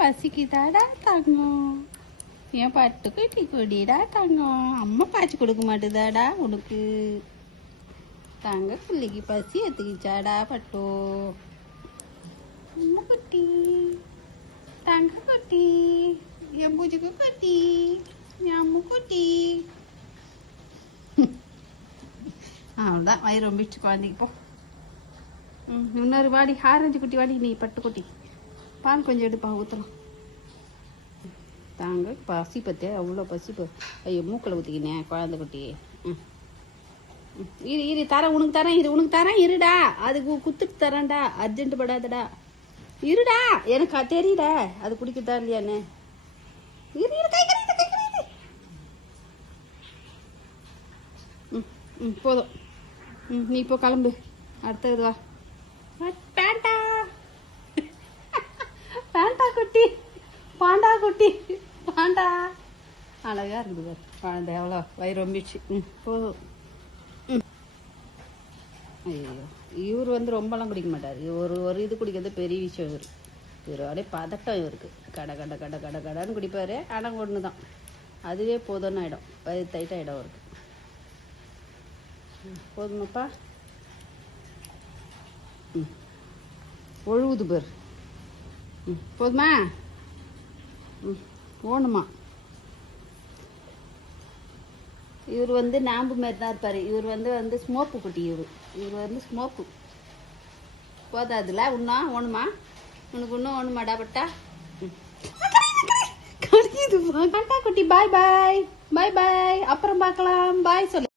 பசிக்குதாடா தங்கம்? என் பட்டுக்குட்டி கொடிடா தங்கம். அம்மா காய்ச்சி கொடுக்க மாட்டுதாடா உனக்கு? தங்க பிள்ளைக்கு பசி எடுத்துக்கிச்சாடா பட்டோ? அம்மா குட்டி, தங்க குட்டி, என் பூஜைக்கு குட்டி, என் அம்மு குட்டி. அவ்வளோதான், வயிறு ரொம்பிச்சு குழந்தைக்கு போ. இன்னொரு வாடி, ஆரஞ்சு குட்டி வாடி, நீ பட்டு குட்டி பால் கொஞ்சம் எடுப்பா, ஊற்றலாம். தாங்க பசி பத்தியா, அவ்வளோ பசி. ஐயோ மூக்கில் ஊற்றிக்கினேன் குழந்தை குட்டி. இரு இரு தரேன், உனக்கு தரேன், இரு உனக்கு தரேன், இருடா. அதுக்கு குத்துட்டு தரேன்டா, அர்ஜென்ட் படாதடா. இருடா, எனக்கு தெரியல அது குடிக்குதா இல்லையான்னு. இரு இரு, கை கரை கை கரை. போதும். நீ இப்போ கிளம்பு, அடுத்தது வா. பேண்டா பேண்டா குட்டி, பாண்டா குட்டி, பாண்டா. அழகா இருக்குது குழந்தை, எவ்வளோ வயிறு ரொம்பிச்சு. போதும். ஐயோ, இவர் வந்து ரொம்பலாம் குடிக்க மாட்டார். ஒரு இது குடிக்கிறது பெரிய விஷயம். இவர் அப்படியே பதட்டம் இவருக்கு. கடை கடை கடை கடை கடைன்னு குடிப்பார். ஆனால் ஒன்று தான், அதுவே போதும்னு ஆகிடும், வயிறு டைட்டாகிடும் அவருக்கு. போதுமாப்பா? ஒழுகுது பேர். போதுமா? ஓணுமா? இவர் வந்து நாம்பு மாதிரி தான் இருப்பார். இவர் வந்து ஸ்மோக்கு குட்டி. இவர் வந்து ஸ்மோக்கு. போதாதுல இன்னும் ஓணுமா? உனக்கு இன்னும் ஓணுமாடா பட்டா? கண்டா குட்டி, பாய் பாய் பாய் பாய். அப்புறம் பார்க்கலாம், பாய் சொல்லு.